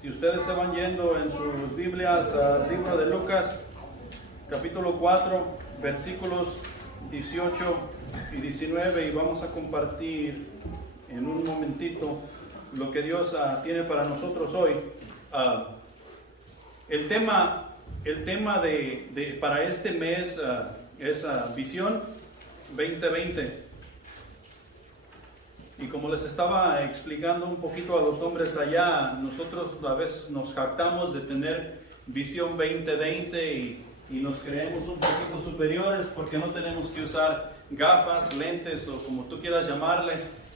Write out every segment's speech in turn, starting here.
Si ustedes se van yendo en sus Biblias al libro de Lucas, capítulo 4, versículos 18 y 19, y vamos a compartir en un momentito lo que Dios tiene para nosotros hoy. El tema para este mes es Visión 2020. Y como les estaba explicando un poquito a los hombres allá, nosotros a veces nos jactamos de tener Visión 2020 y nos creemos un poquito superiores porque no tenemos que usar gafas, lentes o como tú quieras llamarle,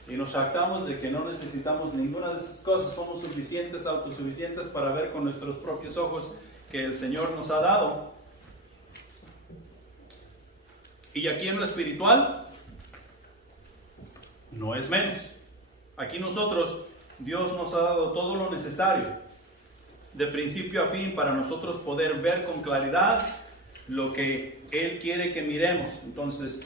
y nos jactamos de que no necesitamos ninguna de esas cosas, somos suficientes, autosuficientes para ver con nuestros propios ojos que el Señor nos ha dado. Y aquí en lo espiritual no es menos. Aquí nosotros, Dios nos ha dado todo lo necesario, de principio a fin, para nosotros poder ver con claridad lo que Él quiere que miremos. Entonces,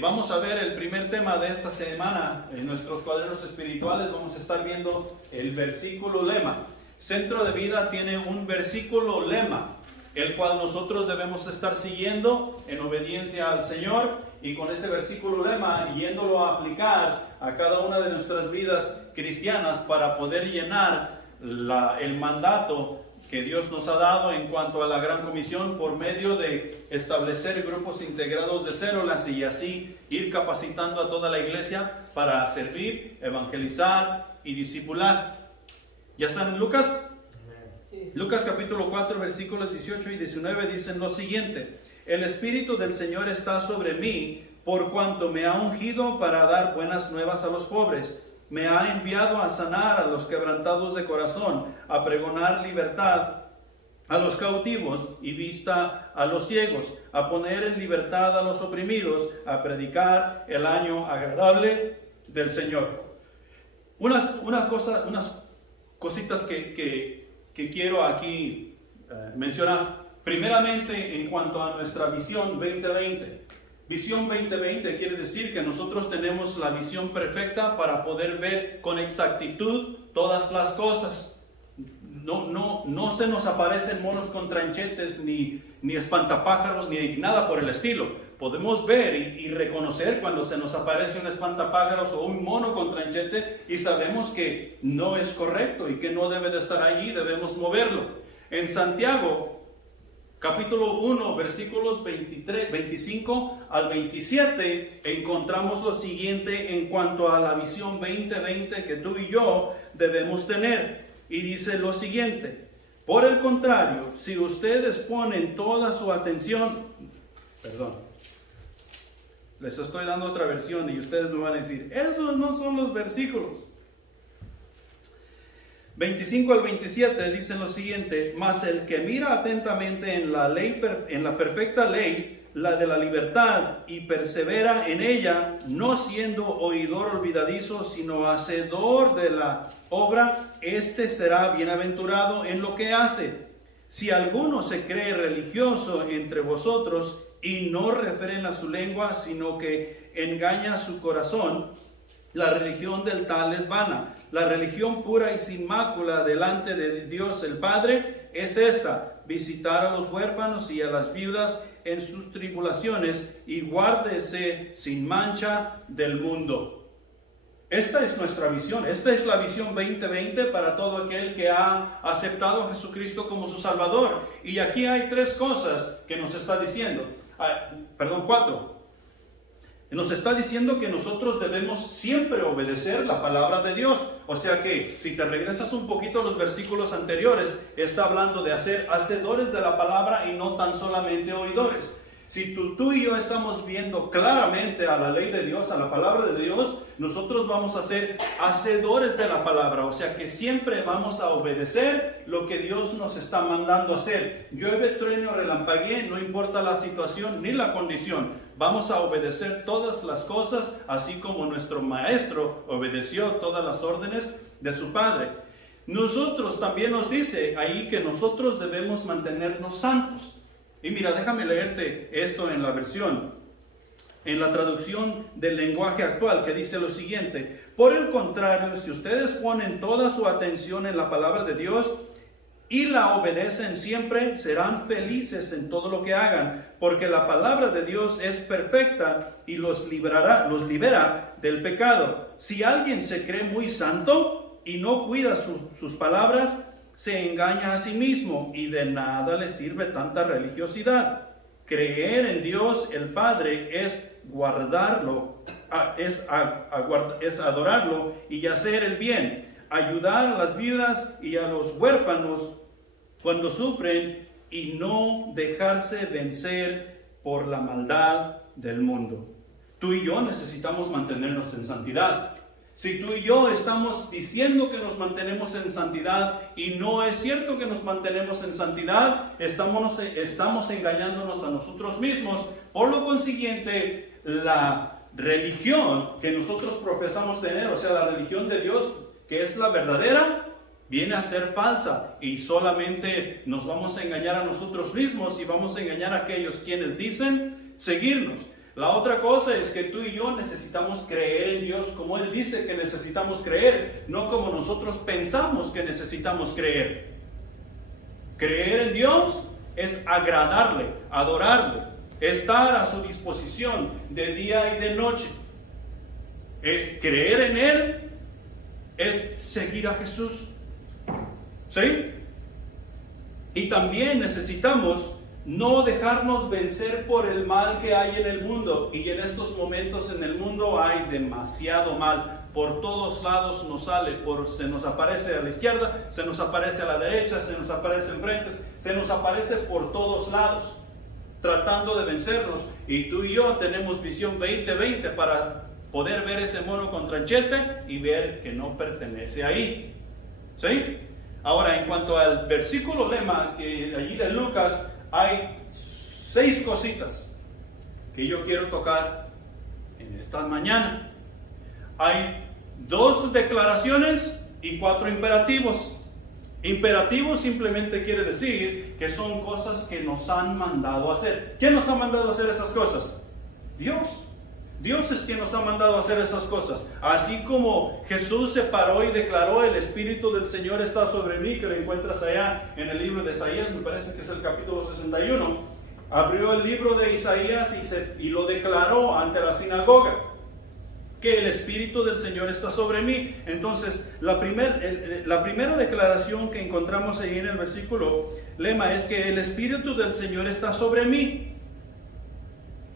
vamos a ver el primer tema de esta semana en nuestros cuadernos espirituales. Vamos a estar viendo el versículo lema. Centro de Vida tiene un versículo lema, el cual nosotros debemos estar siguiendo en obediencia al Señor, y con ese versículo lema yéndolo a aplicar a cada una de nuestras vidas cristianas para poder llenar el mandato que Dios nos ha dado en cuanto a la Gran Comisión, por medio de establecer grupos integrados de células y así ir capacitando a toda la iglesia para servir, evangelizar y discipular. ¿Ya están en Lucas? Sí. Lucas capítulo 4 versículos 18 y 19 dicen lo siguiente: el Espíritu del Señor está sobre mí, por cuanto me ha ungido para dar buenas nuevas a los pobres. Me ha enviado a sanar a los quebrantados de corazón, a pregonar libertad a los cautivos y vista a los ciegos, a poner en libertad a los oprimidos, a predicar el año agradable del Señor. Unas cositas que quiero aquí mencionar. Primeramente, en cuanto a nuestra visión 2020. Visión 2020 quiere decir que nosotros tenemos la visión perfecta para poder ver con exactitud todas las cosas. No se nos aparecen monos con tranchetes, ni espantapájaros, ni nada por el estilo. Podemos ver y reconocer cuando se nos aparece un espantapájaros o un mono con tranchete y sabemos que no es correcto y que no debe de estar allí, debemos moverlo. En Santiago capítulo 1, versículos 25 al 27, encontramos lo siguiente en cuanto a la visión 2020 que tú y yo debemos tener. Y dice lo siguiente: por el contrario, si ustedes ponen toda su atención, les estoy dando otra versión y ustedes me van a decir, esos no son los versículos. 25 al 27 dicen lo siguiente: mas el que mira atentamente en la ley, en la perfecta ley, la de la libertad, y persevera en ella, no siendo oidor olvidadizo, sino hacedor de la obra, este será bienaventurado en lo que hace. Si alguno se cree religioso entre vosotros y no refrena su lengua, sino que engaña su corazón, la religión del tal es vana. La religión pura y sin mácula delante de Dios el Padre es esta: visitar a los huérfanos y a las viudas en sus tribulaciones, y guárdese sin mancha del mundo. Esta es nuestra visión, esta es la visión 2020 para todo aquel que ha aceptado a Jesucristo como su Salvador. Y aquí hay tres cosas que nos está diciendo, cuatro. Nos está diciendo que nosotros debemos siempre obedecer la palabra de Dios. O sea que si te regresas un poquito a los versículos anteriores, está hablando de ser hacedores de la palabra y no tan solamente oidores. Si tú y yo estamos viendo claramente a la ley de Dios, a la palabra de Dios, nosotros vamos a ser hacedores de la palabra. O sea que siempre vamos a obedecer lo que Dios nos está mandando hacer. Llueve, trueno, relampaguee, no importa la situación ni la condición. Vamos a obedecer todas las cosas, así como nuestro maestro obedeció todas las órdenes de su Padre. Nosotros también nos dice ahí que nosotros debemos mantenernos santos. Y mira, déjame leerte esto en la versión en la traducción del lenguaje actual, que dice lo siguiente: por el contrario, si ustedes ponen toda su atención en la palabra de Dios y la obedecen siempre, serán felices en todo lo que hagan, porque la palabra de Dios es perfecta y los libera del pecado. Si alguien se cree muy santo y no cuida sus palabras, se engaña a sí mismo, y de nada le sirve tanta religiosidad. Creer en Dios el Padre es guardarlo, es adorarlo y hacer el bien, ayudar a las viudas y a los huérfanos cuando sufren, y no dejarse vencer por la maldad del mundo. Tú y yo necesitamos mantenernos en santidad. Si tú y yo estamos diciendo que nos mantenemos en santidad y no es cierto que nos mantenemos en santidad, estamos engañándonos a nosotros mismos. Por lo consiguiente, la religión que nosotros profesamos tener, o sea, la religión de Dios, que es la verdadera, viene a ser falsa, y solamente nos vamos a engañar a nosotros mismos y vamos a engañar a aquellos quienes dicen seguirnos. La otra cosa es que tú y yo necesitamos creer en Dios como Él dice que necesitamos creer, no como nosotros pensamos que necesitamos creer. Creer en Dios es agradarle, adorarle, estar a su disposición de día y de noche. Es creer en Él, es seguir a Jesús. ¿Sí? Y también necesitamos no dejarnos vencer por el mal que hay en el mundo. Y en estos momentos en el mundo hay demasiado mal. Por todos lados nos sale, se nos aparece a la izquierda, se nos aparece a la derecha, se nos aparece enfrente, se nos aparece por todos lados, tratando de vencernos. Y tú y yo tenemos visión 20/20 para poder ver ese mono con tranchete y ver que no pertenece ahí. ¿Sí? Ahora, en cuanto al versículo lema que allí de Lucas, hay 6 cositas que yo quiero tocar en esta mañana. Hay 2 declaraciones y 4 imperativos. Imperativo simplemente quiere decir que son cosas que nos han mandado a hacer. ¿Quién nos ha mandado a hacer esas cosas? Dios. Dios es quien nos ha mandado a hacer esas cosas. Así como Jesús se paró y declaró: el Espíritu del Señor está sobre mí, que lo encuentras allá en el libro de Isaías, me parece que es el capítulo 61. Abrió el libro de Isaías y lo declaró ante la sinagoga, que el Espíritu del Señor está sobre mí. Entonces, la primera declaración que encontramos ahí en el versículo lema es que el Espíritu del Señor está sobre mí.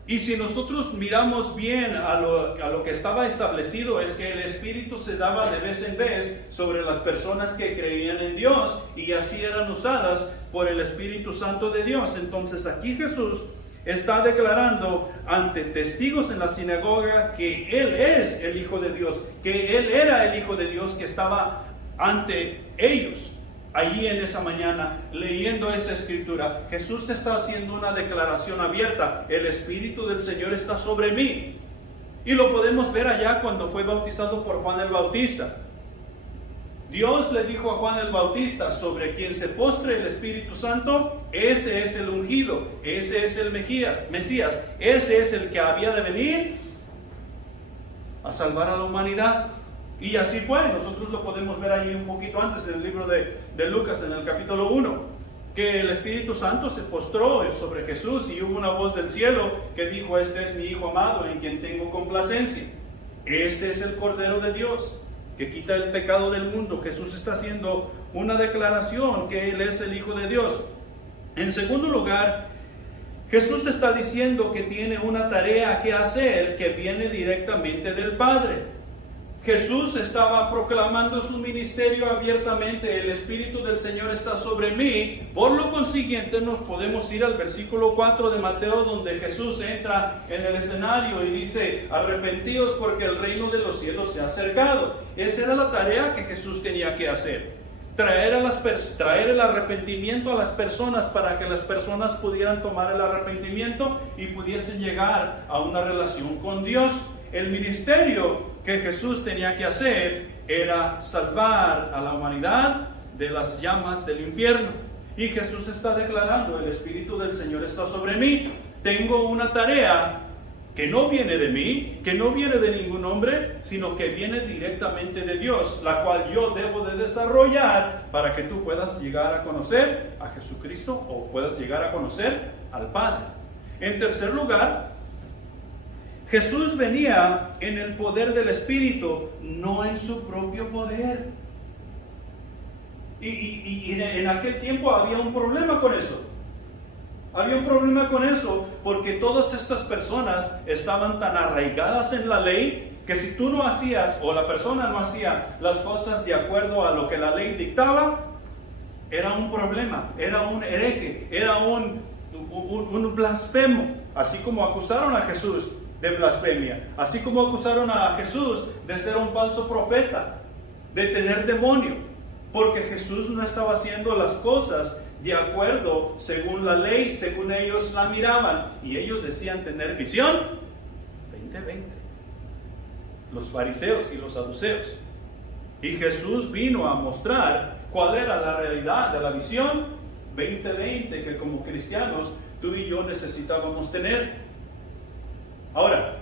Y si nosotros miramos bien a lo que estaba establecido, es que el Espíritu se daba de vez en vez sobre las personas que creían en Dios, y así eran usadas por el Espíritu Santo de Dios. Entonces aquí Jesús está declarando ante testigos en la sinagoga que Él es el Hijo de Dios, que Él era el Hijo de Dios que estaba ante ellos. Allí en esa mañana, leyendo esa escritura, Jesús está haciendo una declaración abierta: el Espíritu del Señor está sobre mí. Y lo podemos ver allá cuando fue bautizado por Juan el Bautista. Dios le dijo a Juan el Bautista: sobre quien se postre el Espíritu Santo, ese es el ungido, ese es el Mesías, ese es el que había de venir a salvar a la humanidad. Y así fue. Nosotros lo podemos ver ahí un poquito antes en el libro de Lucas, en el capítulo 1, que el Espíritu Santo se postró sobre Jesús y hubo una voz del cielo que dijo: este es mi Hijo amado en quien tengo complacencia. Este es el Cordero de Dios que quita el pecado del mundo. Jesús está haciendo una declaración que Él es el Hijo de Dios. En segundo lugar, Jesús está diciendo que tiene una tarea que hacer que viene directamente del Padre. Jesús estaba proclamando su ministerio abiertamente: el Espíritu del Señor está sobre mí. Por lo consiguiente, nos podemos ir al versículo 4 de Mateo, donde Jesús entra en el escenario y dice: arrepentíos porque el reino de los cielos se ha acercado. Esa era la tarea que Jesús tenía que hacer: traer el arrepentimiento a las personas, para que las personas pudieran tomar el arrepentimiento y pudiesen llegar a una relación con Dios. El ministerio que Jesús tenía que hacer era salvar a la humanidad de las llamas del infierno. Y Jesús está declarando: el Espíritu del Señor está sobre mí. Tengo una tarea que no viene de mí, que no viene de ningún hombre, sino que viene directamente de Dios, la cual yo debo de desarrollar para que tú puedas llegar a conocer a Jesucristo o puedas llegar a conocer al Padre. En tercer lugar, Jesús venía en el poder del Espíritu, no en su propio poder. Y en aquel tiempo había un problema con eso. Había un problema con eso porque todas estas personas estaban tan arraigadas en la ley que si tú no hacías o la persona no hacía las cosas de acuerdo a lo que la ley dictaba, era un problema, era un hereje, era un blasfemo. Así como acusaron a Jesús de blasfemia, así como acusaron a Jesús de ser un falso profeta, de tener demonio, porque Jesús no estaba haciendo las cosas de acuerdo según la ley, según ellos la miraban, y ellos decían tener visión 20-20, los fariseos y los saduceos. Y Jesús vino a mostrar cuál era la realidad de la visión 20-20 que como cristianos tú y yo necesitábamos tener. Ahora,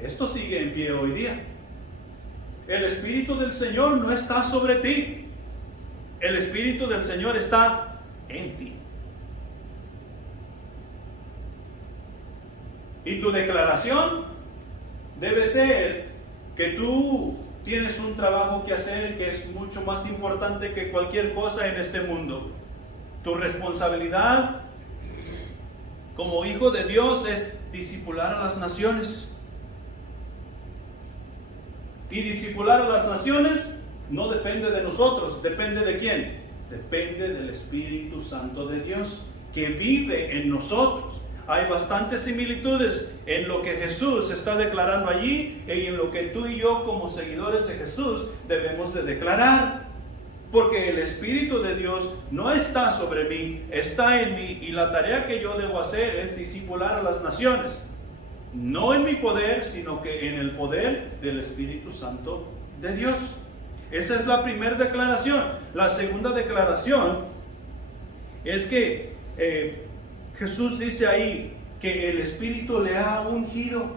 esto sigue en pie hoy día. El Espíritu del Señor no está sobre ti. El Espíritu del Señor está en ti. Y tu declaración debe ser que tú tienes un trabajo que hacer que es mucho más importante que cualquier cosa en este mundo. Tu responsabilidad como hijo de Dios es discipular a las naciones. Y discipular a las naciones no depende de nosotros. ¿Depende de quién? Depende del Espíritu Santo de Dios que vive en nosotros. Hay bastantes similitudes en lo que Jesús está declarando allí y en lo que tú y yo como seguidores de Jesús debemos de declarar. Porque el Espíritu de Dios no está sobre mí, está en mí, y la tarea que yo debo hacer es discipular a las naciones. No en mi poder, sino que en el poder del Espíritu Santo de Dios. Esa es la primera declaración. La segunda declaración es que Jesús dice ahí que el Espíritu le ha ungido.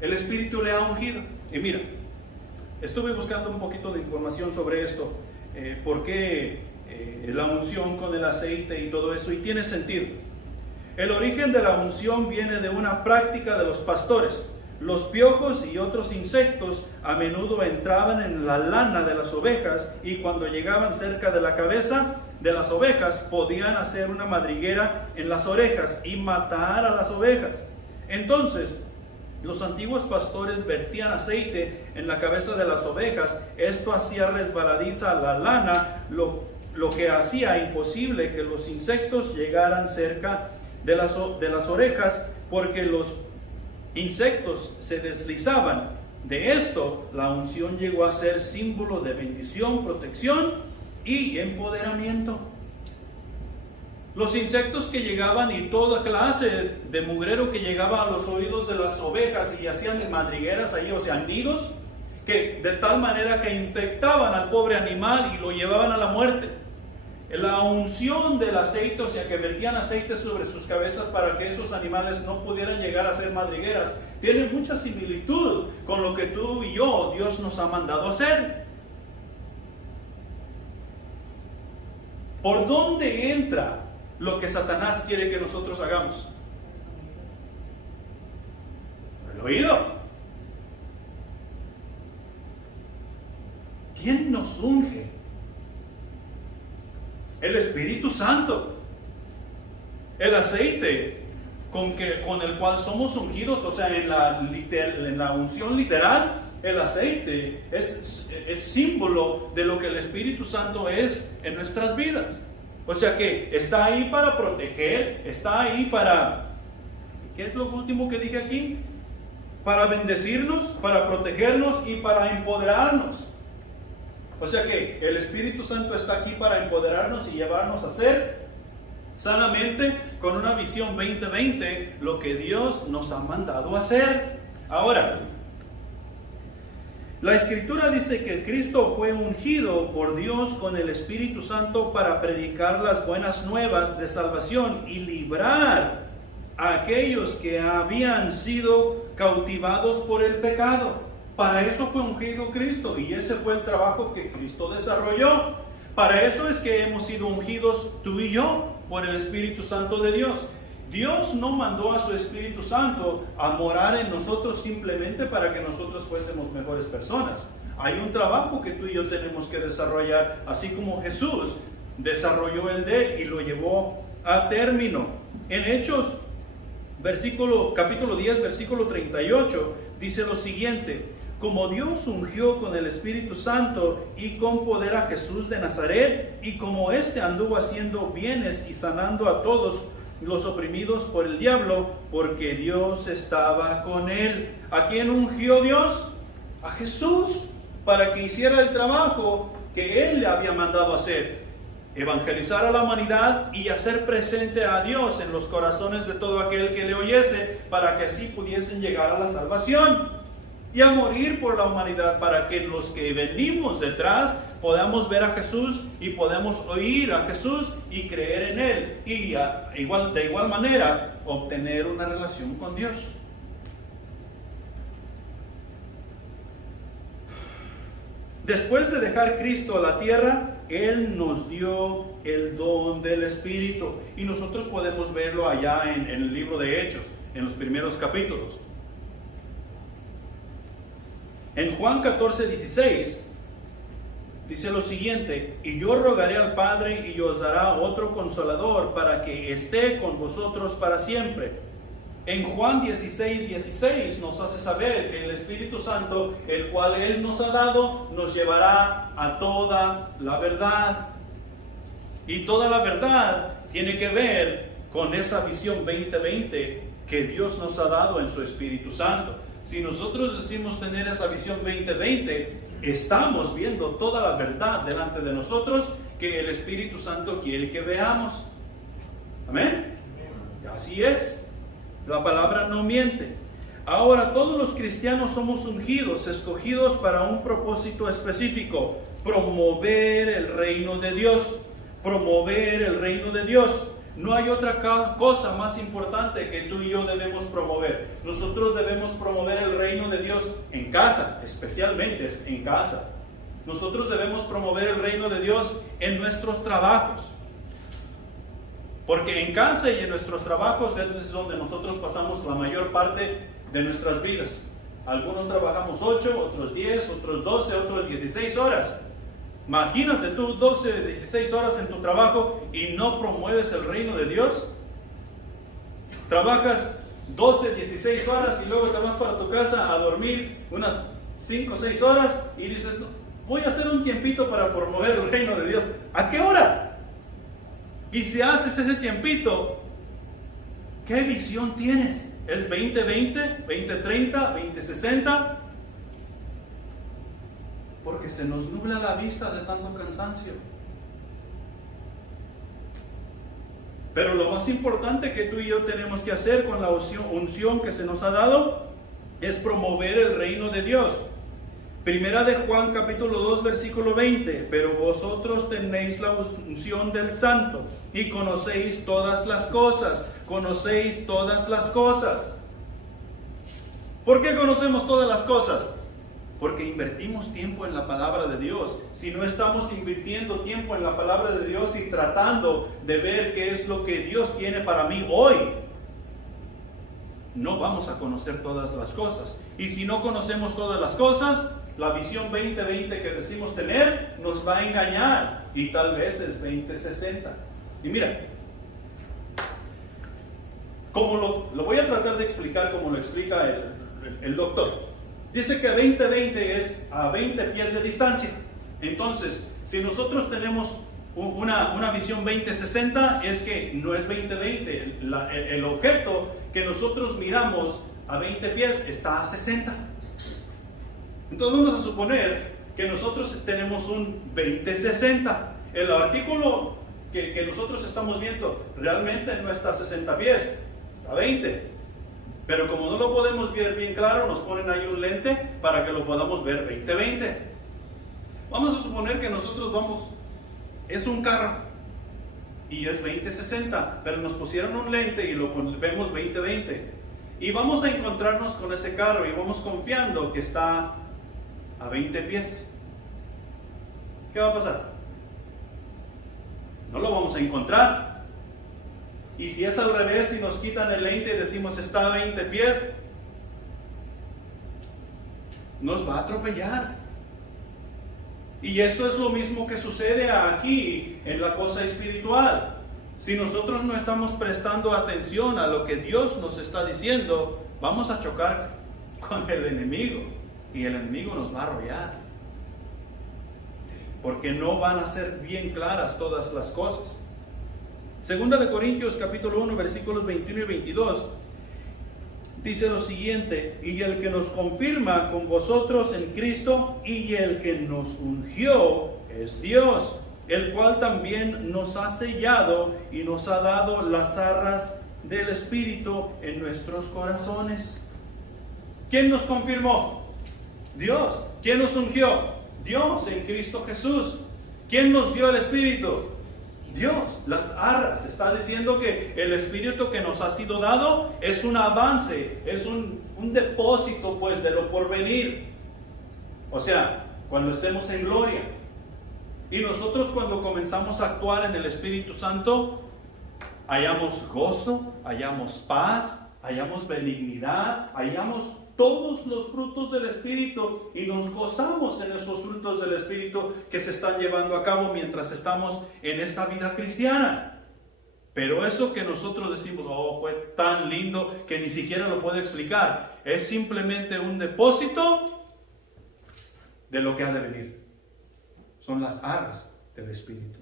El Espíritu le ha ungido. Y mira, estuve buscando un poquito de información sobre esto, por qué la unción con el aceite y todo eso, y tiene sentido. El origen de la unción viene de una práctica de los pastores. Los piojos y otros insectos a menudo entraban en la lana de las ovejas y cuando llegaban cerca de la cabeza de las ovejas podían hacer una madriguera en las orejas y matar a las ovejas. Entonces, los antiguos pastores vertían aceite en la cabeza de las ovejas. Esto hacía resbaladiza la lana, lo que hacía imposible que los insectos llegaran cerca de las orejas, porque los insectos se deslizaban. De esto, la unción llegó a ser símbolo de bendición, protección y empoderamiento. Los insectos que llegaban y toda clase de mugrero que llegaba a los oídos de las ovejas y hacían madrigueras ahí, o sea, nidos, que de tal manera que infectaban al pobre animal y lo llevaban a la muerte. La unción del aceite, o sea, que vertían aceite sobre sus cabezas para que esos animales no pudieran llegar a ser madrigueras, tiene mucha similitud con lo que tú y yo, Dios nos ha mandado hacer. ¿Por dónde entra lo que Satanás quiere que nosotros hagamos? Por el oído. ¿Quién nos unge? El Espíritu Santo. El aceite con el cual somos ungidos, o sea, en la unción literal, el aceite es símbolo de lo que el Espíritu Santo es en nuestras vidas. O sea que está ahí para proteger, está ahí para... ¿Qué es lo último que dije aquí? Para bendecirnos, para protegernos y para empoderarnos. O sea que el Espíritu Santo está aquí para empoderarnos y llevarnos a hacer sanamente, con una visión 20-20, lo que Dios nos ha mandado hacer. Ahora, la Escritura dice que Cristo fue ungido por Dios con el Espíritu Santo para predicar las buenas nuevas de salvación y librar a aquellos que habían sido cautivados por el pecado. Para eso fue ungido Cristo, y ese fue el trabajo que Cristo desarrolló. Para eso es que hemos sido ungidos tú y yo por el Espíritu Santo de Dios. Dios no mandó a su Espíritu Santo a morar en nosotros simplemente para que nosotros fuésemos mejores personas. Hay un trabajo que tú y yo tenemos que desarrollar, así como Jesús desarrolló el de él y lo llevó a término. En Hechos, capítulo 10, versículo 38, dice lo siguiente: como Dios ungió con el Espíritu Santo y con poder a Jesús de Nazaret, y como éste anduvo haciendo bienes y sanando a todos los oprimidos por el diablo, porque Dios estaba con él. ¿A quién ungió Dios? A Jesús, para que hiciera el trabajo que él le había mandado hacer: evangelizar a la humanidad y hacer presente a Dios en los corazones de todo aquel que le oyese, para que así pudiesen llegar a la salvación, y a morir por la humanidad, para que los que venimos detrás podamos ver a Jesús y podamos oír a Jesús y creer en él, y de igual manera obtener una relación con Dios. Después de dejar Cristo a la tierra, Él nos dio el don del Espíritu, y nosotros podemos verlo allá en el libro de Hechos, en los primeros capítulos. En Juan 14, 16, dice lo siguiente: y yo rogaré al Padre y os dará otro consolador para que esté con vosotros para siempre. En Juan 16, 16 nos hace saber que el Espíritu Santo, el cual Él nos ha dado, nos llevará a toda la verdad. Y toda la verdad tiene que ver con esa visión 2020 que Dios nos ha dado en su Espíritu Santo. Si nosotros decimos tener esa visión 2020, estamos viendo toda la verdad delante de nosotros que el Espíritu Santo quiere que veamos. Amén. Así es. La palabra no miente. Ahora, todos los cristianos somos ungidos, escogidos para un propósito específico: promover el reino de Dios. Promover el reino de Dios. No hay otra cosa más importante que tú y yo debemos promover. Nosotros debemos promover el reino de Dios en casa, especialmente en casa. Nosotros debemos promover el reino de Dios en nuestros trabajos. Porque en casa y en nuestros trabajos es donde nosotros pasamos la mayor parte de nuestras vidas. Algunos trabajamos 8, otros 10, otros 12, otros 16 horas. Imagínate tú 12, 16 horas en tu trabajo y no promueves el reino de Dios. Trabajas 12, 16 horas y luego te vas para tu casa a dormir unas 5 o 6 horas y dices: no, voy a hacer un tiempito para promover el reino de Dios. ¿A qué hora? Y si haces ese tiempito, ¿qué visión tienes? ¿Es 2020, 2030, 2060? Porque se nos nubla la vista de tanto cansancio. Pero lo más importante que tú y yo tenemos que hacer con la unción que se nos ha dado es promover el reino de Dios. Primera de Juan capítulo 2 versículo 20: pero vosotros tenéis la unción del Santo y conocéis todas las cosas. Conocéis todas las cosas. ¿Por qué conocemos todas las cosas? Porque invertimos tiempo en la palabra de Dios. Si no estamos invirtiendo tiempo en la palabra de Dios y tratando de ver qué es lo que Dios tiene para mí hoy, no vamos a conocer todas las cosas. Y si no conocemos todas las cosas, la visión 2020 que decimos tener nos va a engañar, y tal vez es 2060. Y mira, como lo voy a tratar de explicar como lo explica el doctor. Dice que 2020 es a 20 pies de distancia. Entonces, si nosotros tenemos una visión 2060, es que no es 2020. El objeto que nosotros miramos a 20 pies está a 60. Entonces vamos a suponer que nosotros tenemos un 2060. El artículo que nosotros estamos viendo realmente no está a 60 pies, está a 20. Pero como no lo podemos ver bien claro, nos ponen ahí un lente para que lo podamos ver 20-20. Vamos a suponer que nosotros es un carro. y es 20-60, pero nos pusieron un lente y lo vemos 20-20. Y vamos a encontrarnos con ese carro y vamos confiando que está a 20 pies. ¿Qué va a pasar? No lo vamos a encontrar. Y si es al revés y nos quitan el lente y decimos está a 20 pies, nos va a atropellar. Y eso es lo mismo que sucede aquí en la cosa espiritual. Si nosotros no estamos prestando atención a lo que Dios nos está diciendo, vamos a chocar con el enemigo y el enemigo nos va a arrollar. Porque no van a ser bien claras todas las cosas. Segunda de Corintios capítulo 1 versículos 21 y 22 dice lo siguiente: y el que nos confirma con vosotros en Cristo y el que nos ungió es Dios, el cual también nos ha sellado y nos ha dado las arras del Espíritu en nuestros corazones. ¿Quién nos confirmó? Dios. ¿Quién nos ungió? Dios en Cristo Jesús. ¿Quién nos dio el Espíritu? Dios. Las arras. Está diciendo que el Espíritu que nos ha sido dado es un avance, es un depósito pues de lo por venir. O sea, cuando estemos en gloria. Y nosotros cuando comenzamos a actuar en el Espíritu Santo, hallamos gozo, hallamos paz, hallamos benignidad, hallamos todos los frutos del Espíritu y nos gozamos en esos frutos del Espíritu que se están llevando a cabo mientras estamos en esta vida cristiana. Pero eso que nosotros decimos, oh, fue tan lindo que ni siquiera lo puedo explicar, es simplemente un depósito de lo que ha de venir. Son las arras del Espíritu.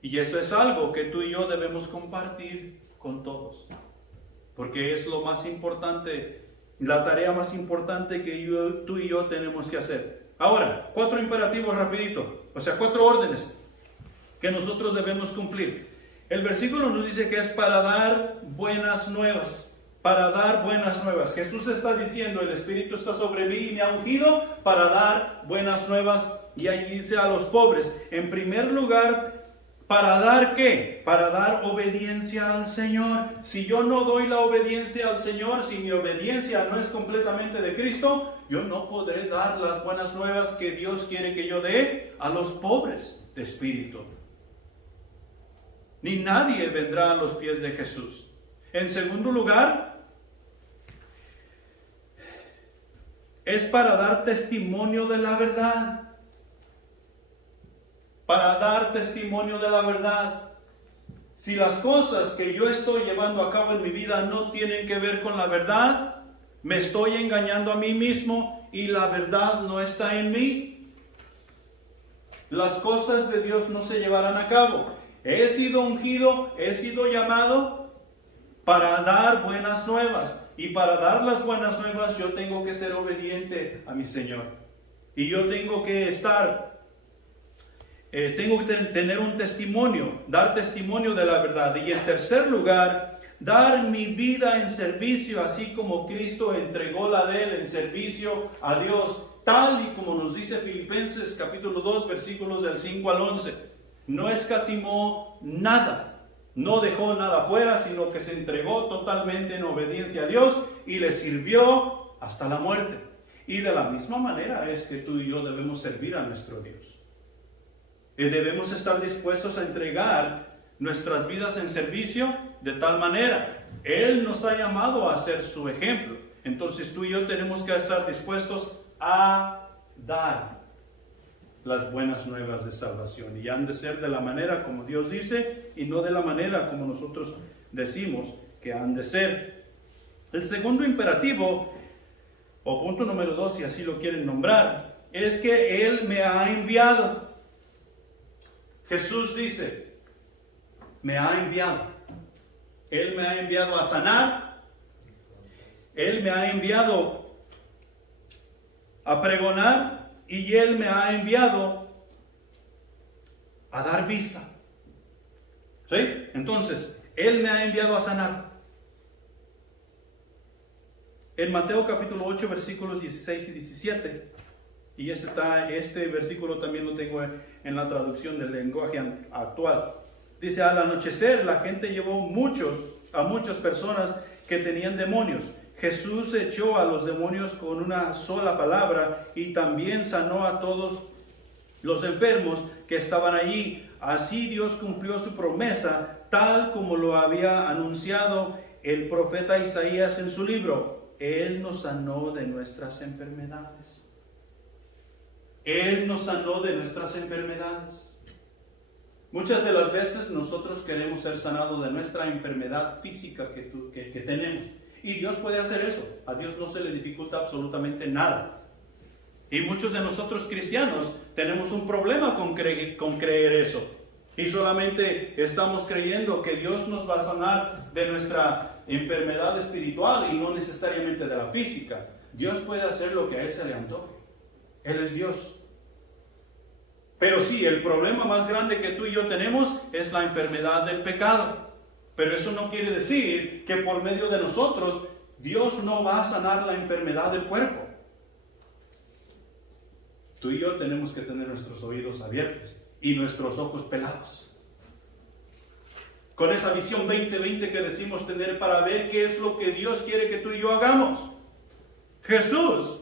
Y eso es algo que tú y yo debemos compartir con todos. Porque es lo más importante, la tarea más importante que tú y yo tenemos que hacer. Ahora, 4 imperativos rapidito, o sea, 4 órdenes que nosotros debemos cumplir. El versículo nos dice que es para dar buenas nuevas. Para dar buenas nuevas. Jesús está diciendo, el Espíritu está sobre mí y me ha ungido para dar buenas nuevas. Y allí dice a los pobres, en primer lugar, ¿para dar qué? Para dar obediencia al Señor. Si yo no doy la obediencia al Señor, si mi obediencia no es completamente de Cristo, yo no podré dar las buenas nuevas que Dios quiere que yo dé a los pobres de espíritu. Ni nadie vendrá a los pies de Jesús. En segundo lugar, es para dar testimonio de la verdad. Para dar testimonio de la verdad. Si las cosas que yo estoy llevando a cabo en mi vida no tienen que ver con la verdad, me estoy engañando a mí mismo y la verdad no está en mí. Las cosas de Dios no se llevarán a cabo. He sido ungido, he sido llamado para dar buenas nuevas. Y para dar las buenas nuevas yo tengo que ser obediente a mi Señor. Y yo tengo que tengo que tener un testimonio, dar testimonio de la verdad. Y en tercer lugar, dar mi vida en servicio, así como Cristo entregó la de Él en servicio a Dios, tal y como nos dice Filipenses capítulo 2, versículos del 5 al 11. No escatimó nada. No dejó nada fuera, sino que se entregó totalmente en obediencia a Dios y le sirvió hasta la muerte. Y de la misma manera es que tú y yo debemos servir a nuestro Dios. Y debemos estar dispuestos a entregar nuestras vidas en servicio de tal manera. Él nos ha llamado a ser su ejemplo. Entonces tú y yo tenemos que estar dispuestos a dar las buenas nuevas de salvación, y han de ser de la manera como Dios dice y no de la manera como nosotros decimos que han de ser. El segundo imperativo, o punto número 2 si así lo quieren nombrar, es que Él me ha enviado. Jesús dice, me ha enviado. Él me ha enviado a sanar. Él me ha enviado a pregonar. Y Él me ha enviado a dar vista. ¿Sí? Entonces, Él me ha enviado a sanar. En Mateo capítulo 8, versículos 16 y 17, Y este versículo también lo tengo en la traducción del lenguaje actual. Dice, al anochecer la gente llevó a muchas personas que tenían demonios. Jesús echó a los demonios con una sola palabra y también sanó a todos los enfermos que estaban allí. Así Dios cumplió su promesa, tal como lo había anunciado el profeta Isaías en su libro. Él nos sanó de nuestras enfermedades. Él nos sanó de nuestras enfermedades. Muchas de las veces nosotros queremos ser sanados de nuestra enfermedad física que tenemos. Y Dios puede hacer eso. A Dios no se le dificulta absolutamente nada. Y muchos de nosotros cristianos tenemos un problema con creer eso. Y solamente estamos creyendo que Dios nos va a sanar de nuestra enfermedad espiritual y no necesariamente de la física. Dios puede hacer lo que a Él se le antoje. Él es Dios. Pero sí, el problema más grande que tú y yo tenemos es la enfermedad del pecado. Pero eso no quiere decir que por medio de nosotros Dios no va a sanar la enfermedad del cuerpo. Tú y yo tenemos que tener nuestros oídos abiertos y nuestros ojos pelados. Con esa visión 2020 que decimos tener para ver qué es lo que Dios quiere que tú y yo hagamos. Jesús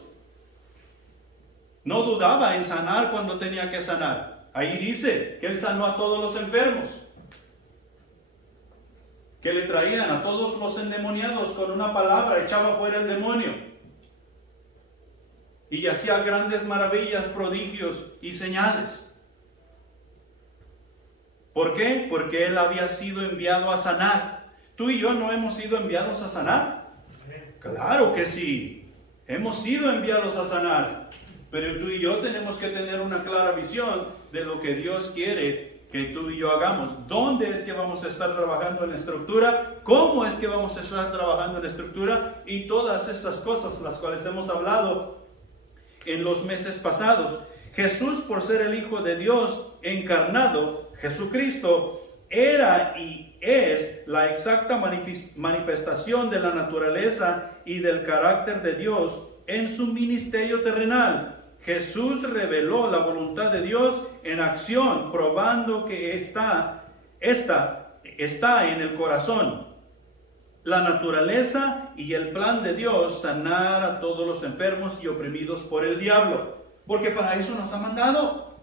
no dudaba en sanar cuando tenía que sanar. Ahí dice que Él sanó a todos los enfermos, que le traían a todos los endemoniados con una palabra, echaba fuera el demonio. Y hacía grandes maravillas, prodigios y señales. ¿Por qué? Porque Él había sido enviado a sanar. ¿Tú y yo no hemos sido enviados a sanar? Claro que sí. Hemos sido enviados a sanar. Pero tú y yo tenemos que tener una clara visión de lo que Dios quiere que tú y yo hagamos. ¿Dónde es que vamos a estar trabajando en la estructura? ¿Cómo es que vamos a estar trabajando en la estructura? Y todas estas cosas, las cuales hemos hablado en los meses pasados. Jesús, por ser el Hijo de Dios encarnado, Jesucristo, era y es la exacta manifestación de la naturaleza y del carácter de Dios en su ministerio terrenal. Jesús reveló la voluntad de Dios en acción, probando que esta está en el corazón. La naturaleza y el plan de Dios, sanar a todos los enfermos y oprimidos por el diablo. Porque para eso nos ha mandado.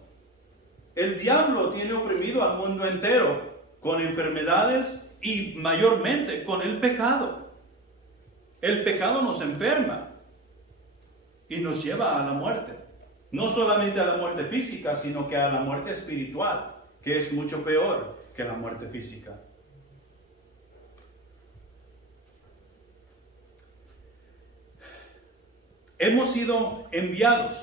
El diablo tiene oprimido al mundo entero con enfermedades y mayormente con el pecado. El pecado nos enferma y nos lleva a la muerte. No solamente a la muerte física, sino que a la muerte espiritual, que es mucho peor que la muerte física. Hemos sido enviados,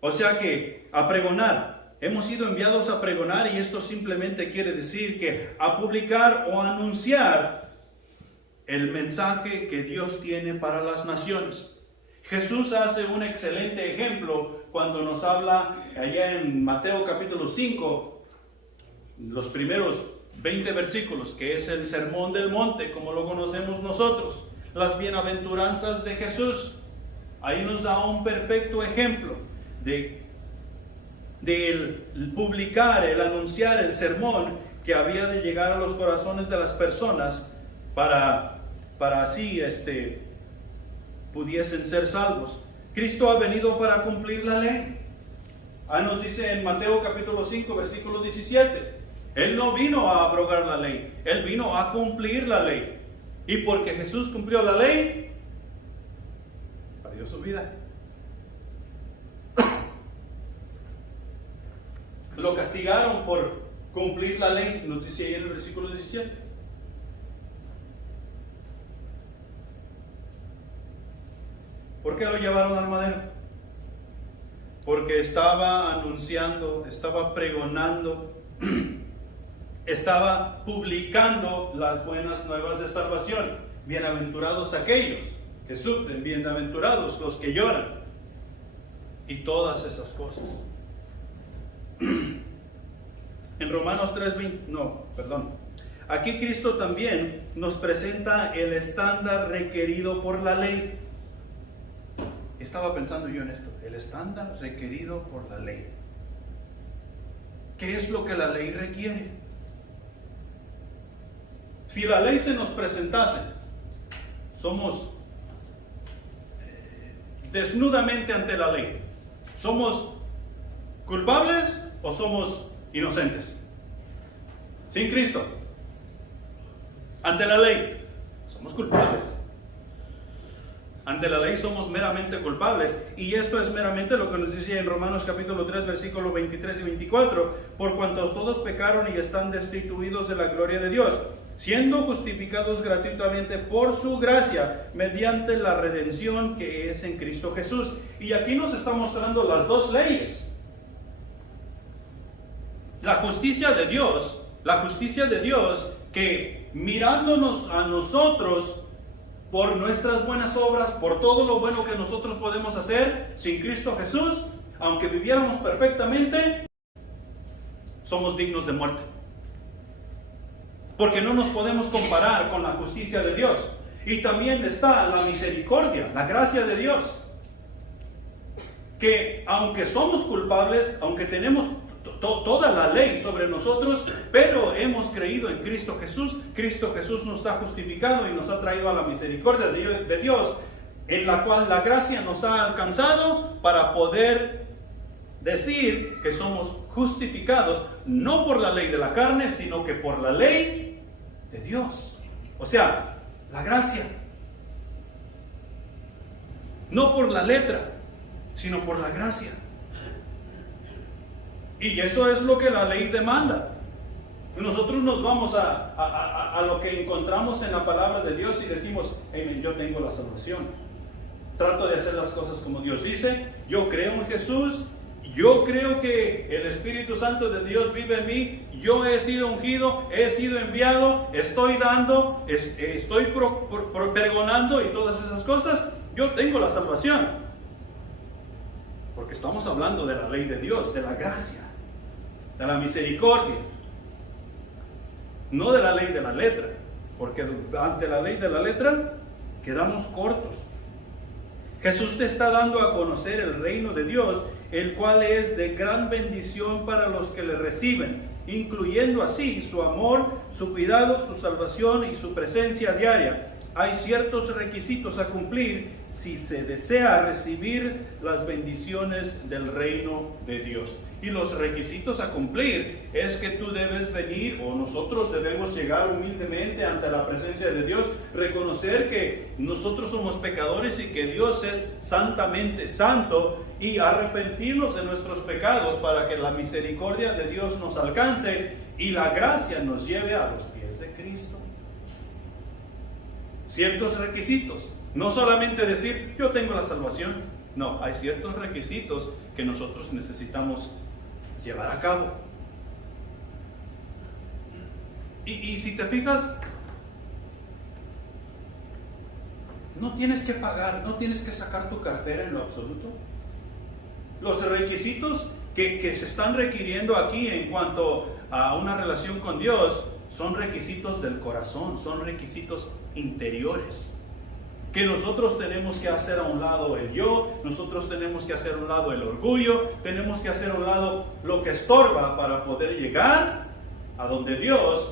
o sea que a pregonar. Hemos sido enviados a pregonar, y esto simplemente quiere decir que a publicar o anunciar el mensaje que Dios tiene para las naciones. Jesús hace un excelente ejemplo cuando nos habla allá en Mateo capítulo 5, los primeros 20 versículos, que es el Sermón del Monte, como lo conocemos nosotros, las bienaventuranzas de Jesús. Ahí nos da un perfecto ejemplo de el publicar, el anunciar el sermón que había de llegar a los corazones de las personas para así pudiesen ser salvos. Cristo ha venido para cumplir la ley. Nos dice en Mateo capítulo 5, versículo 17. Él no vino a abrogar la ley, Él vino a cumplir la ley. Y porque Jesús cumplió la ley, perdió su vida. Lo castigaron por cumplir la ley, nos dice ahí en el versículo 17. ¿Por qué lo llevaron al madero? Porque estaba anunciando, estaba pregonando, estaba publicando las buenas nuevas de salvación. Bienaventurados aquellos que sufren, bienaventurados los que lloran, y todas esas cosas. En Romanos 3:20, aquí Cristo también nos presenta el estándar requerido por la ley. estaba pensando yo en esto, el estándar requerido por la ley. ¿Qué es lo que la ley requiere? Si la ley se nos presentase, somos desnudamente ante la ley. ¿Somos culpables o somos inocentes? Sin Cristo, ante la ley, somos culpables. Ante la ley somos meramente culpables. Y esto es meramente lo que nos dice en Romanos capítulo 3, versículos 23 y 24. Por cuanto todos pecaron y están destituidos de la gloria de Dios, siendo justificados gratuitamente por su gracia, mediante la redención que es en Cristo Jesús. Y aquí nos está mostrando las dos leyes. La justicia de Dios que mirándonos a nosotros por nuestras buenas obras, por todo lo bueno que nosotros podemos hacer sin Cristo Jesús, aunque viviéramos perfectamente, somos dignos de muerte. Porque no nos podemos comparar con la justicia de Dios. Y también está la misericordia, la gracia de Dios. Que aunque somos culpables, aunque tenemos toda la ley sobre nosotros, pero hemos creído en Cristo Jesús. Cristo Jesús nos ha justificado y nos ha traído a la misericordia de Dios, en la cual la gracia nos ha alcanzado para poder decir que somos justificados, no por la ley de la carne, sino que por la ley de Dios. O sea, la gracia. No por la letra, sino por la gracia. Y eso es lo que la ley demanda. Nosotros nos vamos a lo que encontramos en la palabra de Dios y decimos, hey, yo tengo la salvación. Trato de hacer las cosas como Dios dice. Yo creo en Jesús. Yo creo que el Espíritu Santo de Dios vive en mí. Yo he sido ungido, he sido enviado, estoy dando, estoy pregonando y todas esas cosas. Yo tengo la salvación. Porque estamos hablando de la ley de Dios, de la gracia, de la misericordia, no de la ley de la letra, porque ante la ley de la letra quedamos cortos. Jesús te está dando a conocer el reino de Dios, el cual es de gran bendición para los que le reciben, incluyendo así su amor, su cuidado, su salvación y su presencia diaria. Hay ciertos requisitos a cumplir si se desea recibir las bendiciones del reino de Dios. Y los requisitos a cumplir es que tú debes venir, o nosotros debemos llegar humildemente ante la presencia de Dios, reconocer que nosotros somos pecadores y que Dios es santamente santo, y arrepentirnos de nuestros pecados para que la misericordia de Dios nos alcance y la gracia nos lleve a los pies de Cristo. Ciertos requisitos, no solamente decir yo tengo la salvación, no, hay ciertos requisitos que nosotros necesitamos llevar a cabo. Y si te fijas, no tienes que pagar, no tienes que sacar tu cartera en lo absoluto. Los requisitos que se están requiriendo aquí en cuanto a una relación con Dios son requisitos del corazón, son requisitos interiores. Que nosotros tenemos que hacer a un lado el yo, nosotros tenemos que hacer a un lado el orgullo, tenemos que hacer a un lado lo que estorba para poder llegar a donde Dios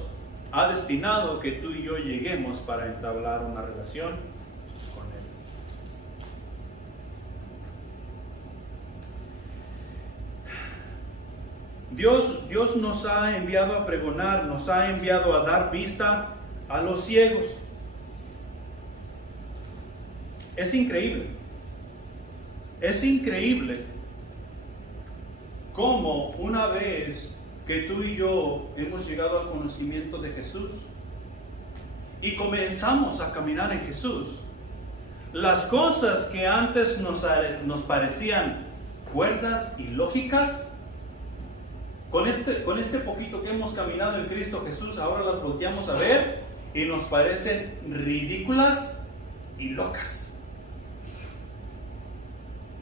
ha destinado que tú y yo lleguemos para entablar una relación con Él. Dios nos ha enviado a pregonar, nos ha enviado a dar vista a los ciegos. Es increíble cómo una vez que tú y yo hemos llegado al conocimiento de Jesús y comenzamos a caminar en Jesús, las cosas que antes nos parecían cuerdas y lógicas, con este poquito que hemos caminado en Cristo Jesús, ahora las volteamos a ver y nos parecen ridículas y locas.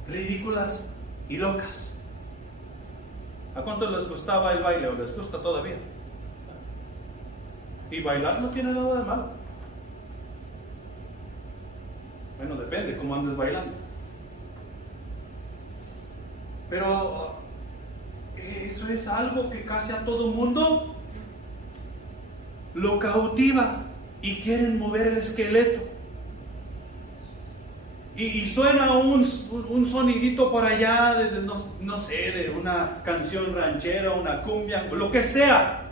Ridículas y locas. ¿A cuántos les gustaba el baile o les gusta todavía? Y bailar no tiene nada de malo. Bueno, depende cómo andes bailando. Pero eso es algo que casi a todo mundo lo cautiva y quieren mover el esqueleto. Y suena un sonidito por allá, no sé, de una canción ranchera, una cumbia, lo que sea.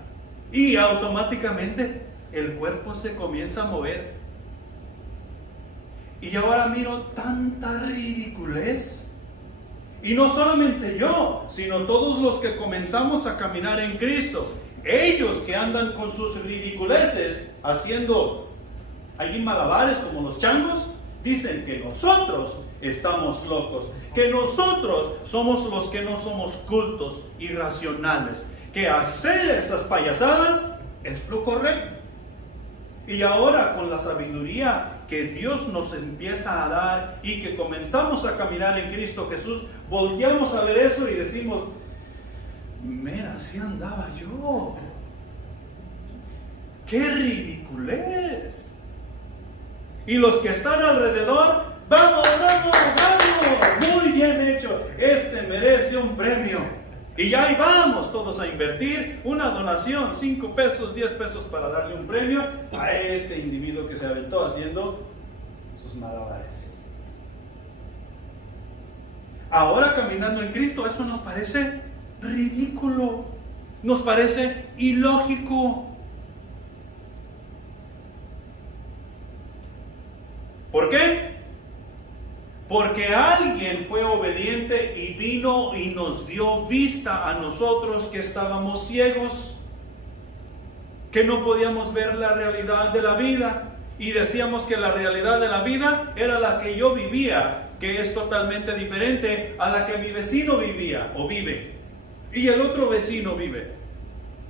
Y automáticamente el cuerpo se comienza a mover. Y ahora miro tanta ridiculez. Y no solamente yo, sino todos los que comenzamos a caminar en Cristo. Ellos que andan con sus ridiculeces, haciendo allí malabares como los changos, dicen que nosotros estamos locos, que nosotros somos los que no somos cultos y racionales, que hacer esas payasadas es lo correcto. Y ahora con la sabiduría que Dios nos empieza a dar y que comenzamos a caminar en Cristo Jesús, volteamos a ver eso y decimos, mira, así andaba yo. ¡Qué ridiculez! Y los que están alrededor, ¡vamos, vamos, vamos! Muy bien hecho, este merece un premio. Y ya ahí vamos todos a invertir una donación, 5 pesos, 10 pesos para darle un premio a este individuo que se aventó haciendo sus malabares. Ahora caminando en Cristo, eso nos parece ridículo, nos parece ilógico. ¿Por qué? Porque alguien fue obediente y vino y nos dio vista a nosotros que estábamos ciegos, que no podíamos ver la realidad de la vida y decíamos que la realidad de la vida era la que yo vivía, que es totalmente diferente a la que mi vecino vivía o vive y el otro vecino vive.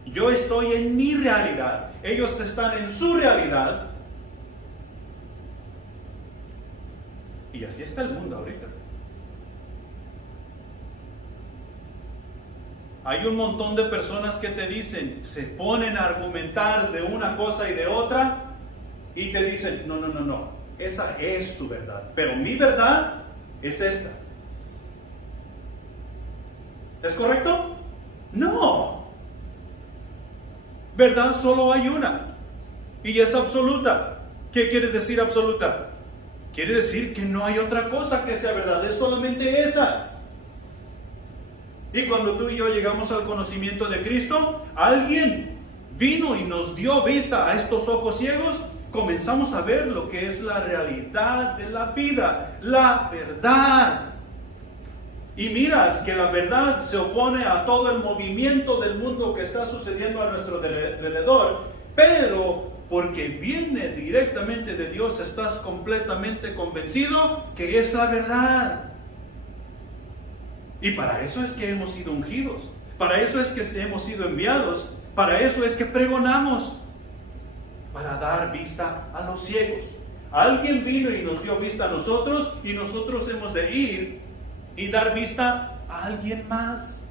Yo estoy en mi realidad, ellos están en su realidad. Y así está el mundo ahorita. Hay un montón de personas que te dicen, se ponen a argumentar de una cosa y de otra, y te dicen, no, esa es tu verdad, pero mi verdad es esta. ¿Es correcto? No. Verdad solo hay una, y es absoluta. ¿Qué quiere decir absoluta? Quiere decir que no hay otra cosa que sea verdad, es solamente esa. Y cuando tú y yo llegamos al conocimiento de Cristo, alguien vino y nos dio vista a estos ojos ciegos, comenzamos a ver lo que es la realidad de la vida, la verdad. Y miras que la verdad se opone a todo el movimiento del mundo que está sucediendo a nuestro alrededor, pero porque viene directamente de Dios, estás completamente convencido que es la verdad. Y para eso es que hemos sido ungidos, para eso es que hemos sido enviados, para eso es que pregonamos, para dar vista a los ciegos. Alguien vino y nos dio vista a nosotros, y nosotros hemos de ir y dar vista a alguien más,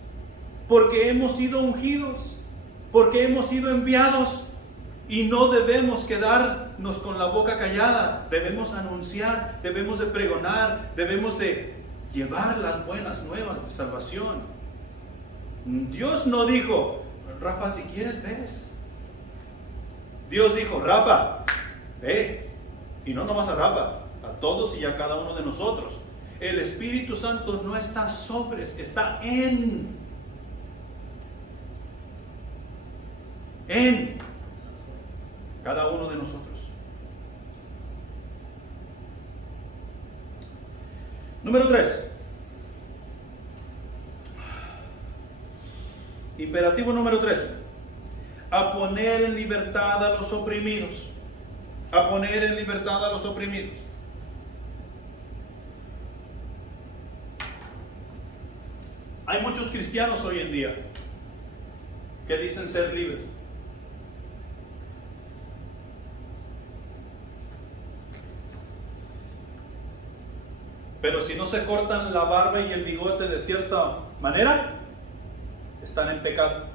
porque hemos sido ungidos, porque hemos sido enviados. Y no debemos quedarnos con la boca callada, debemos anunciar, debemos de pregonar, debemos de llevar las buenas nuevas de salvación. Dios no dijo, Rafa, si quieres ves. Dios dijo, Rafa, ve. Y no nomás a Rafa, a todos y a cada uno de nosotros. El Espíritu Santo no está sobre, está en cada uno de nosotros. Número 3. Imperativo número 3. A poner en libertad a los oprimidos. A poner en libertad a los oprimidos. Hay muchos cristianos hoy en día que dicen ser libres. Pero si no se cortan la barba y el bigote de cierta manera, están en pecado.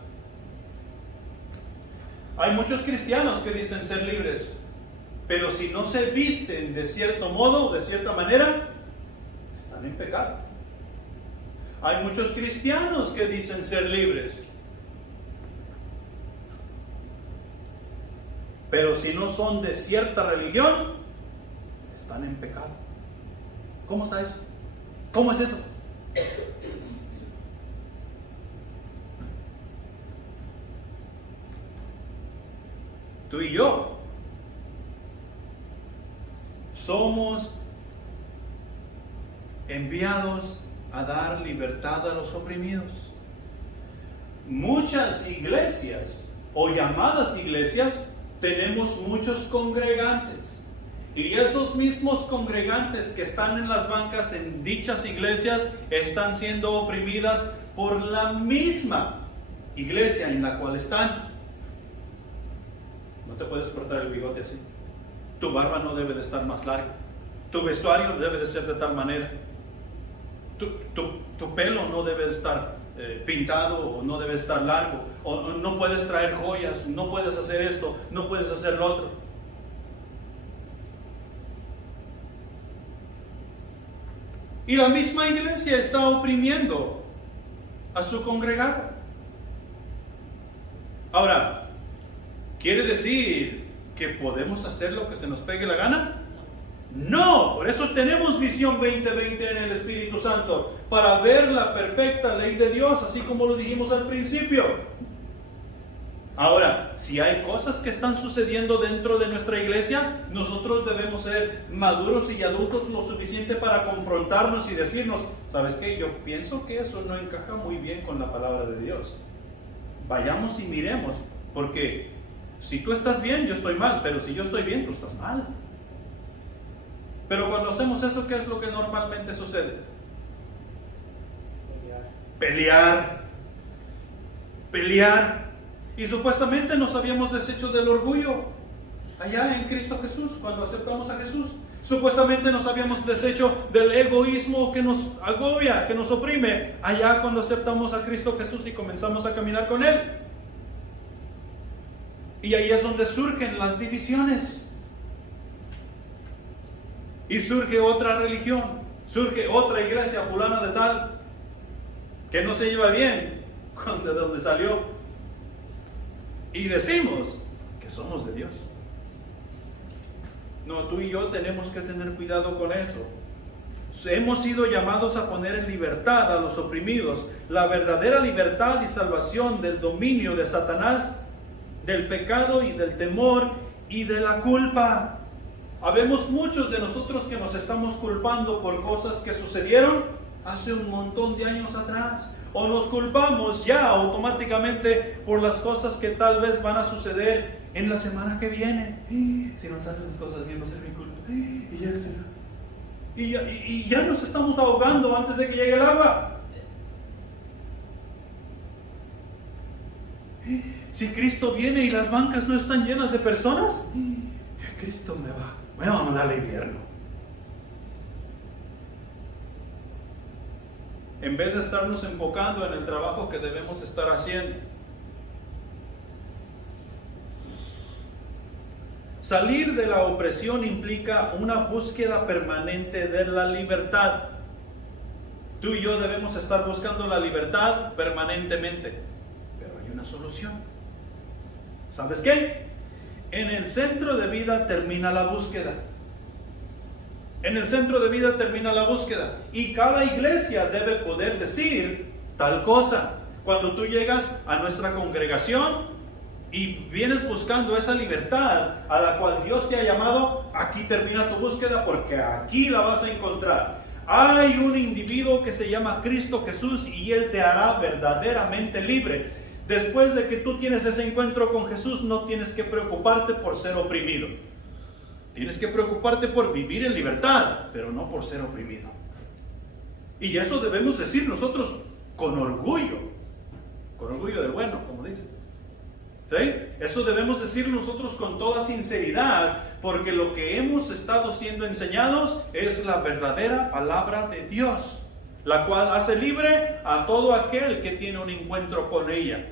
Hay muchos cristianos que dicen ser libres, pero si no se visten de cierto modo, de cierta manera, están en pecado. Hay muchos cristianos que dicen ser libres. Pero si no son de cierta religión, están en pecado. ¿Cómo está eso? ¿Cómo es eso? Tú y yo somos enviados a dar libertad a los oprimidos. Muchas iglesias o llamadas iglesias tenemos muchos congregantes. Y esos mismos congregantes que están en las bancas en dichas iglesias están siendo oprimidas por la misma iglesia en la cual están. No te puedes cortar el bigote así. Tu barba no debe de estar más larga. Tu vestuario debe de ser de tal manera. Tu pelo no debe de estar pintado o no debe estar largo. O no puedes traer joyas, no puedes hacer esto, no puedes hacer lo otro. Y la misma iglesia está oprimiendo a su congregado. Ahora, ¿quiere decir que podemos hacer lo que se nos pegue la gana? No, por eso tenemos visión 2020 en el Espíritu Santo, para ver la perfecta ley de Dios, así como lo dijimos al principio. Ahora, si hay cosas que están sucediendo dentro de nuestra iglesia, nosotros debemos ser maduros y adultos lo suficiente para confrontarnos y decirnos, ¿sabes qué? Yo pienso que eso no encaja muy bien con la palabra de Dios. Vayamos y miremos, porque si tú estás bien, yo estoy mal, pero si yo estoy bien, tú estás mal. Pero cuando hacemos eso, ¿qué es lo que normalmente sucede? Pelear. Y supuestamente nos habíamos deshecho del orgullo allá en Cristo Jesús, cuando aceptamos a Jesús. Supuestamente nos habíamos deshecho del egoísmo que nos agobia, que nos oprime, allá cuando aceptamos a Cristo Jesús y comenzamos a caminar con Él. Y ahí es donde surgen las divisiones. Y surge otra religión, surge otra iglesia fulana de tal, que no se lleva bien con de donde salió. Y decimos que somos de Dios. No, tú y yo tenemos que tener cuidado con eso. Hemos sido llamados a poner en libertad a los oprimidos, la verdadera libertad y salvación del dominio de Satanás, del pecado y del temor y de la culpa. Habemos muchos de nosotros que nos estamos culpando por cosas que sucedieron hace un montón de años atrás. O nos culpamos ya automáticamente por las cosas que tal vez van a suceder en la semana que viene. Si no salen las cosas bien, va a ser mi culpa. Y ya nos estamos ahogando antes de que llegue el agua. Si Cristo viene y las bancas no están llenas de personas, Cristo me va a mandar al infierno. En vez de estarnos enfocando en el trabajo que debemos estar haciendo. Salir de la opresión implica una búsqueda permanente de la libertad. Tú y yo debemos estar buscando la libertad permanentemente. Pero hay una solución. ¿Sabes qué? En el centro de vida termina la búsqueda. En el centro de vida termina la búsqueda. Y cada iglesia debe poder decir tal cosa. Cuando tú llegas a nuestra congregación y vienes buscando esa libertad a la cual Dios te ha llamado, aquí termina tu búsqueda, porque aquí la vas a encontrar. Hay un individuo que se llama Cristo Jesús y Él te hará verdaderamente libre. Después de que tú tienes ese encuentro con Jesús, no tienes que preocuparte por ser oprimido. Tienes que preocuparte por vivir en libertad, pero no por ser oprimido. Y eso debemos decir nosotros con orgullo del bueno, como dice. ¿Sí? Eso debemos decir nosotros con toda sinceridad, porque lo que hemos estado siendo enseñados es la verdadera palabra de Dios, la cual hace libre a todo aquel que tiene un encuentro con ella.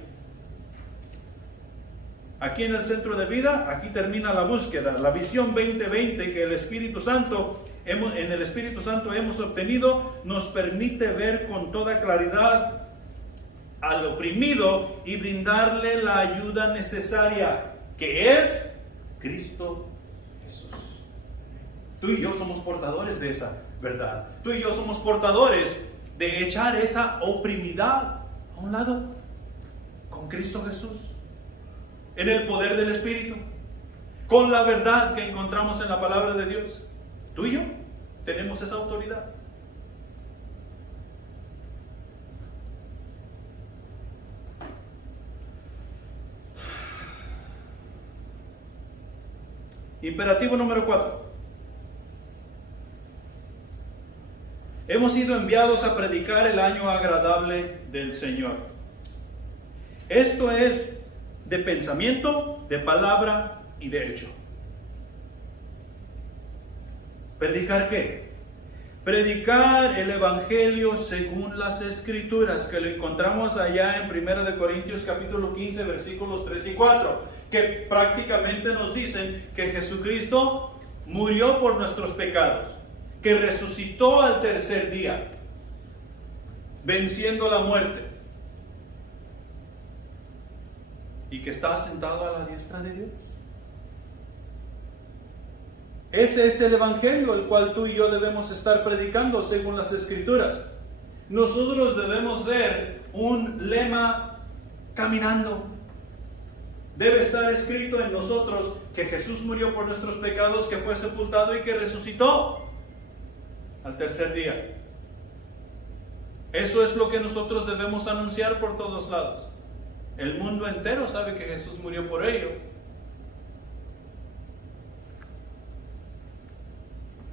Aquí en el centro de vida, aquí termina la búsqueda, la visión 2020 que el Espíritu Santo en el Espíritu Santo hemos obtenido nos permite ver con toda claridad al oprimido y brindarle la ayuda necesaria, que es Cristo Jesús. Tú y yo somos portadores de esa verdad. Tú y yo somos portadores de echar esa oprimidad a un lado con Cristo Jesús, en el poder del Espíritu, con la verdad que encontramos en la palabra de Dios. Tú y yo tenemos esa autoridad. Imperativo número 4. Hemos sido enviados a predicar el año agradable del Señor. Esto es de pensamiento, de palabra y de hecho. ¿Predicar qué? Predicar el Evangelio según las Escrituras, que lo encontramos allá en 1 Corintios capítulo 15, versículos 3 y 4, que prácticamente nos dicen que Jesucristo murió por nuestros pecados, que resucitó al tercer día, venciendo la muerte, y que está sentado a la diestra de Dios. Ese es el Evangelio el cual tú y yo debemos estar predicando según las Escrituras. Nosotros debemos ser un lema caminando. Debe estar escrito en nosotros que Jesús murió por nuestros pecados, que fue sepultado y que resucitó al tercer día. Eso es lo que nosotros debemos anunciar por todos lados. El mundo entero sabe que Jesús murió por ellos.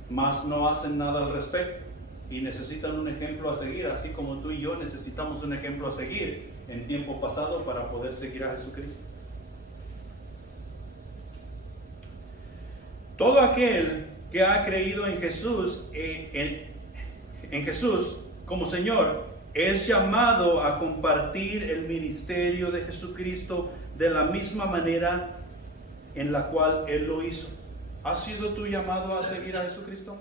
Mas no hacen nada al respecto y necesitan un ejemplo a seguir, así como tú y yo necesitamos un ejemplo a seguir en tiempo pasado para poder seguir a Jesucristo. Todo aquel que ha creído en Jesús, en Jesús como Señor, es llamado a compartir el ministerio de Jesucristo de la misma manera en la cual Él lo hizo. ¿Has sido tú llamado a seguir a Jesucristo?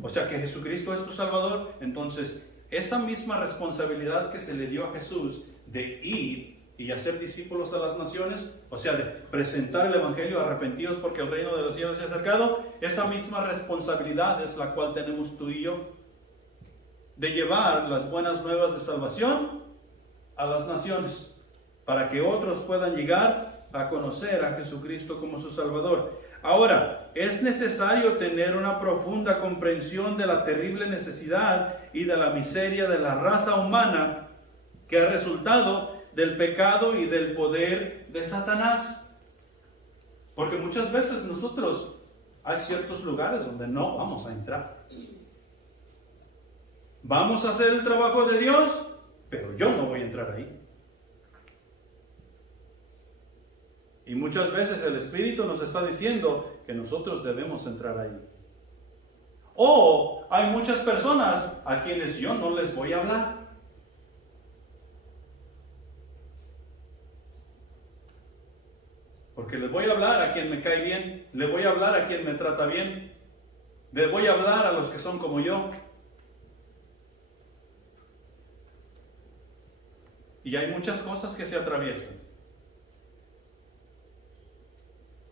O sea que Jesucristo es tu Salvador. Entonces, esa misma responsabilidad que se le dio a Jesús de ir y hacer discípulos a las naciones, o sea, de presentar el Evangelio, arrepentidos porque el reino de los cielos se ha acercado, esa misma responsabilidad es la cual tenemos tú y yo, de llevar las buenas nuevas de salvación a las naciones, para que otros puedan llegar a conocer a Jesucristo como su Salvador. Ahora, es necesario tener una profunda comprensión de la terrible necesidad y de la miseria de la raza humana que ha resultado del pecado y del poder de Satanás. Porque muchas veces nosotros hay ciertos lugares donde no vamos a entrar. Vamos a hacer el trabajo de Dios, pero yo no voy a entrar ahí. Y muchas veces el Espíritu nos está diciendo que nosotros debemos entrar ahí. O hay muchas personas a quienes yo no les voy a hablar. Porque les voy a hablar a quien me cae bien, le voy a hablar a quien me trata bien, les voy a hablar a los que son como yo. Y hay muchas cosas que se atraviesan.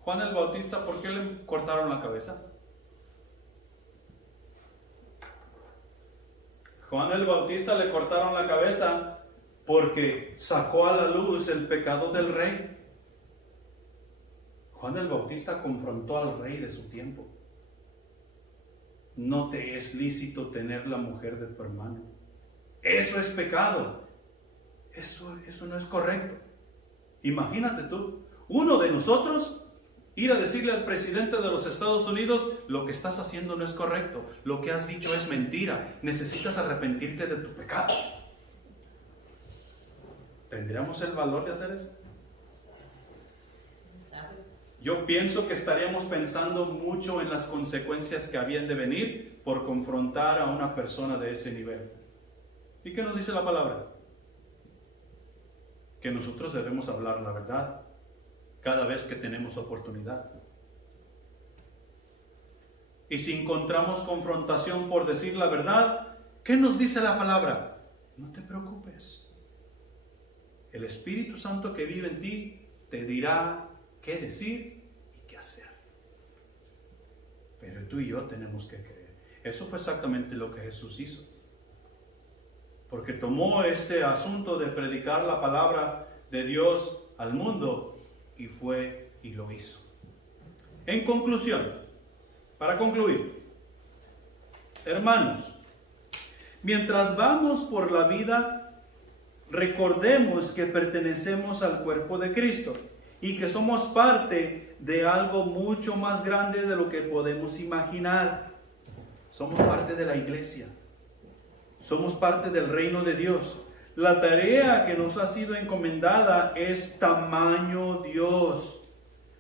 Juan el Bautista, ¿por qué le cortaron la cabeza? Juan el Bautista le cortaron la cabeza porque sacó a la luz el pecado del rey. Juan el Bautista confrontó al rey de su tiempo. No te es lícito tener la mujer de tu hermano. Eso es pecado. Eso no es correcto. Imagínate tú, uno de nosotros ir a decirle al presidente de los Estados Unidos: lo que estás haciendo no es correcto, lo que has dicho es mentira, necesitas arrepentirte de tu pecado. ¿Tendríamos el valor de hacer eso? Yo pienso que estaríamos pensando mucho en las consecuencias que habían de venir por confrontar a una persona de ese nivel. ¿Y qué nos dice la palabra? Que nosotros debemos hablar la verdad cada vez que tenemos oportunidad. Y si encontramos confrontación por decir la verdad, ¿qué nos dice la palabra? No te preocupes. El Espíritu Santo que vive en ti te dirá qué decir y qué hacer. Pero tú y yo tenemos que creer. Eso fue exactamente lo que Jesús hizo. Porque tomó este asunto de predicar la palabra de Dios al mundo y fue y lo hizo. En conclusión, para concluir, hermanos, mientras vamos por la vida, recordemos que pertenecemos al cuerpo de Cristo y que somos parte de algo mucho más grande de lo que podemos imaginar. Somos parte de la iglesia. Somos parte del reino de Dios. La tarea que nos ha sido encomendada es tamaño Dios.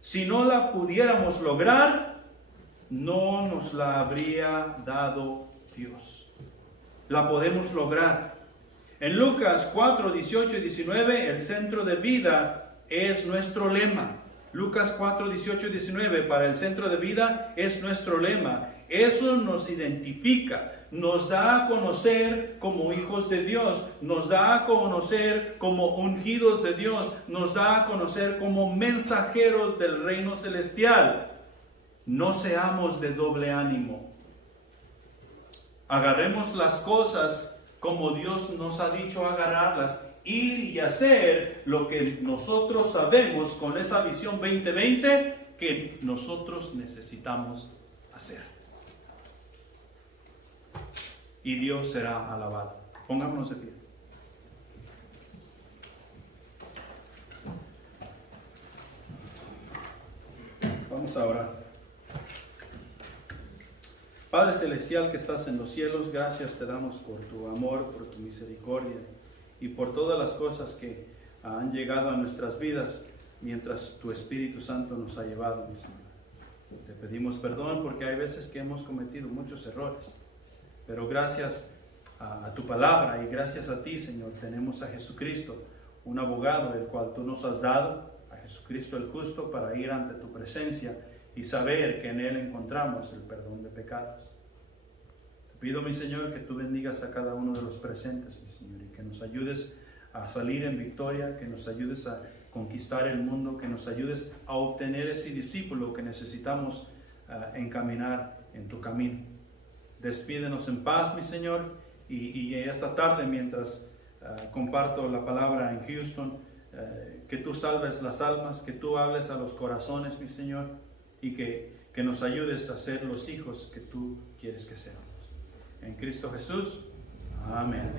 Si no la pudiéramos lograr, no nos la habría dado Dios. La podemos lograr. En Lucas 4, 18 y 19, el centro de vida es nuestro lema. Lucas 4, 18 y 19, para el centro de vida es nuestro lema. Eso nos identifica, nos da a conocer como hijos de Dios, nos da a conocer como ungidos de Dios, nos da a conocer como mensajeros del reino celestial. No seamos de doble ánimo. Agarremos las cosas como Dios nos ha dicho agarrarlas, ir y hacer lo que nosotros sabemos con esa visión 2020 que nosotros necesitamos hacer. Y Dios será alabado. Pongámonos de pie. Vamos a orar. Padre Celestial que estás en los cielos, gracias te damos por tu amor, por tu misericordia y por todas las cosas que han llegado a nuestras vidas mientras tu Espíritu Santo nos ha llevado, mi Señor. Te pedimos perdón porque hay veces que hemos cometido muchos errores. Pero gracias a tu palabra y gracias a ti, Señor, tenemos a Jesucristo, un abogado, el cual tú nos has dado, a Jesucristo el justo, para ir ante tu presencia y saber que en Él encontramos el perdón de pecados. Te pido, mi Señor, que tú bendigas a cada uno de los presentes, mi Señor, y que nos ayudes a salir en victoria, que nos ayudes a conquistar el mundo, que nos ayudes a obtener ese discípulo que necesitamos encaminar en tu camino. Despídenos en paz, mi Señor, y esta tarde, mientras comparto la palabra en Houston, que tú salves las almas, que tú hables a los corazones, mi Señor, y que nos ayudes a ser los hijos que tú quieres que seamos. En Cristo Jesús, amén.